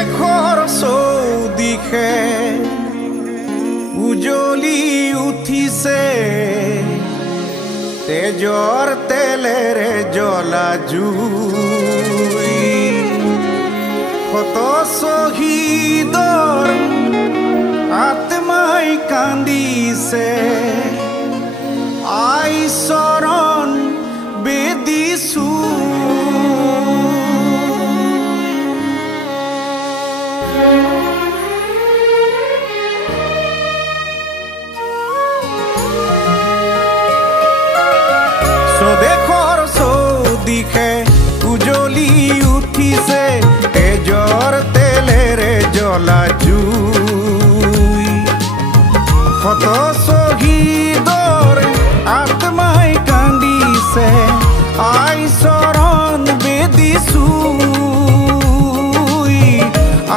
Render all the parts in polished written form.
স্বদেশৰ চৌদিশে উজলি উঠিছে তেজৰ তেলেৰে জ্বলা জুই শত শ্বহীদৰ আত্মাই কান্দিছে আই চৰণ বেদিছো স্বদেশৰ চৌদিশে উজলি উঠিছে তেজৰ তেলেৰে জ্বলা জুই শত শ্বহীদৰ আত্মাই কান্দিছে আই চৰণ বেদিছো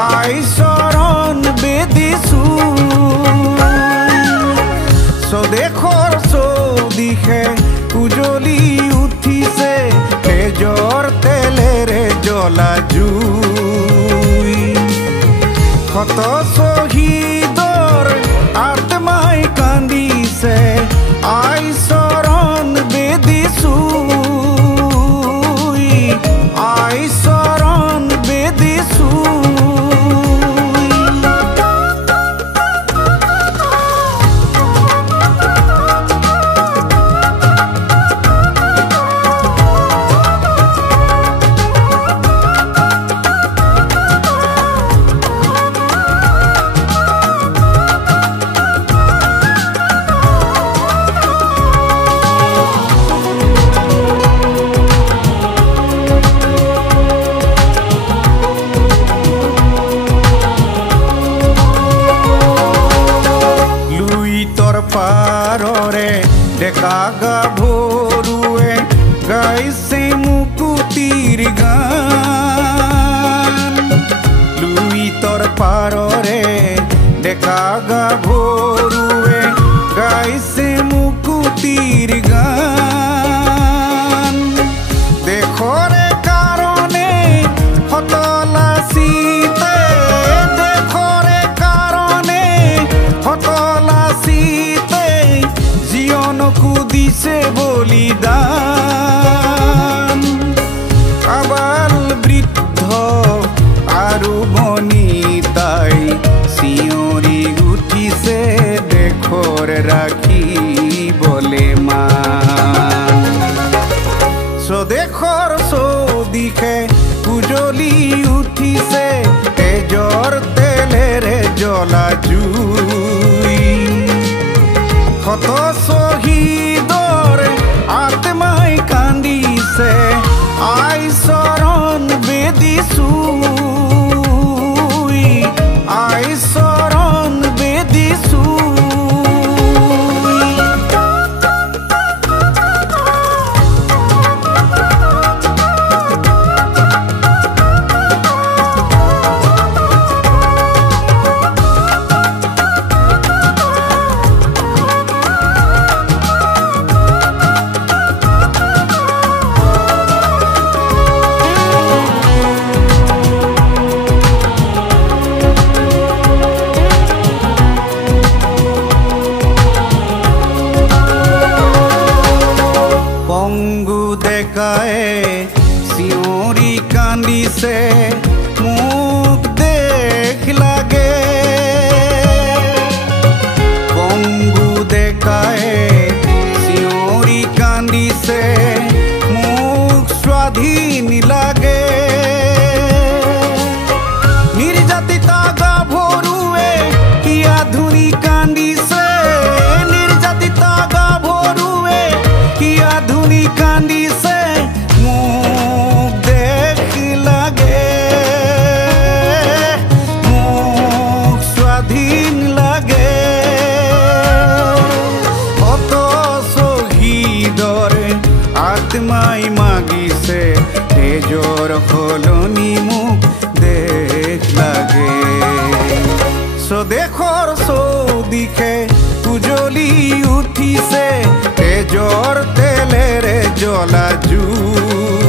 আই চৰণ বেদিছো স্বদেশৰ চৌদিশে উজলি উঠিছে তেজৰ তেলেৰে জ্বলা জুই শত শ্বহীদৰ আত্মাই কান্দিছে আই চৰণ বেদিছো আই চৰণ বেদিছো পাৰৰে ডেকা গাভৰুৱে গাইছে মুকুতিৰ গান লুইতৰ পাৰৰে ডেকা গাভৰুৱে গাইছে মুকুতিৰ গান দেশৰে কাৰণে হতলাচিতে দেশৰে কাৰণে হতলাচিতে জীবনকো দিছে বলিদান আবাল বৃদ্ধ আৰু বনিতাই চিঞৰি উঠিছে দেশৰ ৰাখিবলে মান স্বদেশৰ চৌদিশে উজলি উঠিছে তেজৰ তেলেৰে জ্বলা জুই শত শ্বহীদৰ আত্মাই কান্দিছে আই চৰণ বেদিছো আই চৰণ বেদিছো চিঞৰি কান্দিছে মোক দেখ লাগে বংগু ডেকাই চিঞৰি কান্দিছে মোক স্বাধীন লাগে নিৰ্যাতিতা গাভৰুৱে হিয়া ধুনি কান্দিছে নিৰ্যাতিতা গাভৰুৱে হিয়া ধুনি কান্দিছে আত্মাই মাগিছে তেজৰ সলনি মোক দেখ লাগে স্বদেশৰ চৌদিশে উজলি উঠিছে তেজৰ তেলেৰে জ্বলা জুই